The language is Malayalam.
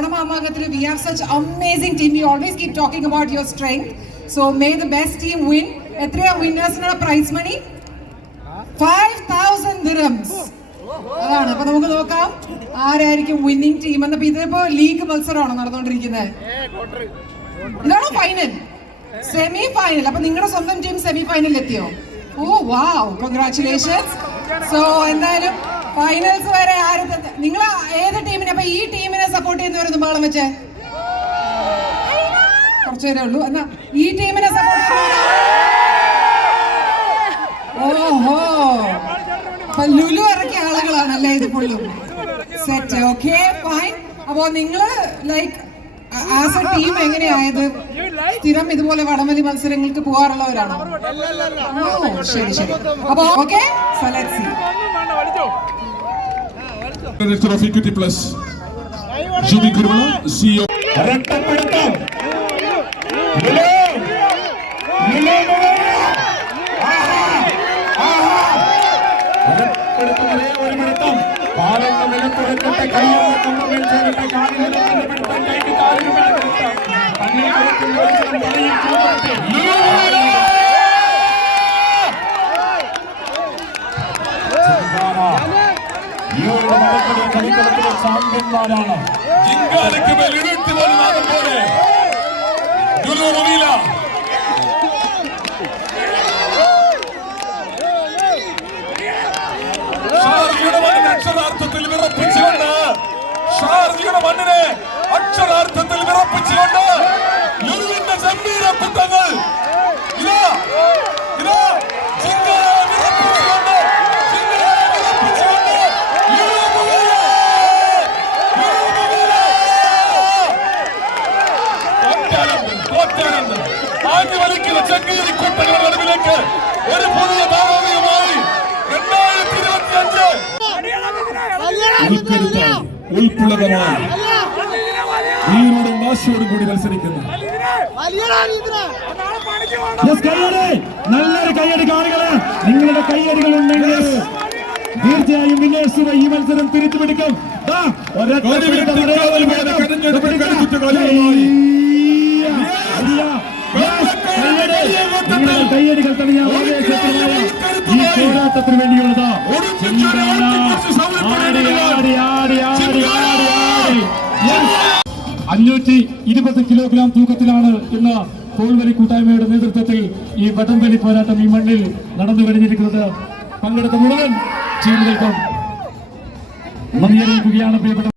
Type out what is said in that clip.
Onamamagatru, we have such amazing team. We always keep talking about your strength. So may the best team win. Etraya winners na prize money? 5,000 dirhams. അതാണ്. അപ്പൊ നമുക്ക് നോക്കാം ആരായിരിക്കും വിന്നിംഗ് ടീം എന്നപ്പോ ഇതിപ്പോ ലീഗ് മത്സരമാണോ നടന്നുകൊണ്ടിരിക്കുന്നത്? ഇതാണോ ഫൈനൽ? Semi final. അപ്പൊ നിങ്ങളുടെ സ്വന്തം ടീം സെമി ഫൈനലിൽ എത്തിയോ? ഓ വാവ്, കൺഗ്രാറ്റുലേഷൻസ്. സോ എന്തായാലും ഫൈനൽസ് വരെ നിങ്ങൾ ഏത് ടീമിനെ, അപ്പൊ ഈ ടീമിനെ സപ്പോർട്ട് ചെയ്യുന്നവരൊന്നും ബഹളം വെച്ചേ? കുറച്ചുപേരേ ഉള്ളൂ. എന്നാ ഈ ടീമിനെ സപ്പോർട്ട് ചെയ്യുന്ന ഓഹോ, അപ്പൊ ലുലു ഇറക്കിയ ആളുകളാണല്ലേ ഇത് ഫുള്ളും. സെറ്റ്. Okay fine. അപ്പോ നിങ്ങള് ലൈക്ക് ആസ് എ ടീം എങ്ങനെയായത്? സ്ഥിരം ഇതുപോലെ വടംവലി മത്സരങ്ങൾക്ക് പോകാറുള്ളവരാണോ? ഓ ശരി ശരി. അപ്പൊ okay, so let's see. Director of Equity Plus, Jimmy Kurula, CEO. രക്തപ്പെടുത്തം ഒരു പിടുത്തം പാലത്തെ വിലക്കുറക്കട്ടെ, കയ്യൊന്ന് കൊമ്പുമേൽ ചേരട്ടെ, കാലിന് പിടുത്തം, കൈക്ക് കാലിന് പിടുത്തം, കണ്ണിൽ കുറുക്കുന്ന മത്സരം തലയിൽ ചൂടട്ടെ. കളിക്കളത്തിലെ ചാമ്പ്യന്മാരാണ്. ജിങ്കാലയ്ക്ക് മേൽ ഇഴുത്തി വരുന്നാകും പോലെ ലുലു മുവീല ഷാർജയുടെ മണ്ണിനെ അക്ഷരാർത്ഥത്തിൽ വിറപ്പിച്ചുകൊണ്ട്, ഷാർജയുടെ മണ്ണിനെ അക്ഷരാർത്ഥത്തിൽ വിറപ്പിച്ചുകൊണ്ട് ലുലുവിന്റെ ഗംഭീര കൂട്ടങ്ങൾ ഇതാ ഇതാ ജിങ്കാല വിറപ്പിച്ചുകൊണ്ട്, ജിങ്കാല വിറപ്പിച്ചുകൊണ്ട് ലുലു മുവീല ആഞ്ഞു വലിക്കുന്ന ചങ്ങേരി കൂട്ടങ്ങളുടെ നടുവിലേക്ക് ഒരു പുതിയ ധാരാളികമായി 2025 ഉൾക്കരുത്തായി ഉൾപ്പുളകമായി വീരോടും വാശിയോടും കൂടി മത്സരിക്കുന്നു. നല്ലൊരു കയ്യടി കാണുകളെ. നിങ്ങളുടെ കയ്യടികൾ ഉണ്ടെങ്കിൽ തീർച്ചയായും വിന്നേഴ്സിനെ ഈ മത്സരം തിരിച്ചുപിടിക്കും. കയ്യടികൾ തടയാൻ ഈ പോരാട്ടത്തിന് വേണ്ടിയുള്ളത് 520 കിലോഗ്രാം തൂക്കത്തിലാണ് ഇന്ന് കോൾവലി കൂട്ടായ്മയുടെ നേതൃത്വത്തിൽ ഈ വടംവലി പോരാട്ടം ഈ മണ്ണിൽ നടന്നു കഴിഞ്ഞിരിക്കുന്നത്. പങ്കെടുത്ത മുഴുവൻ ടീമുകൾക്കും നന്ദി അറിയിക്കുകയാണ് പ്രിയപ്പെട്ട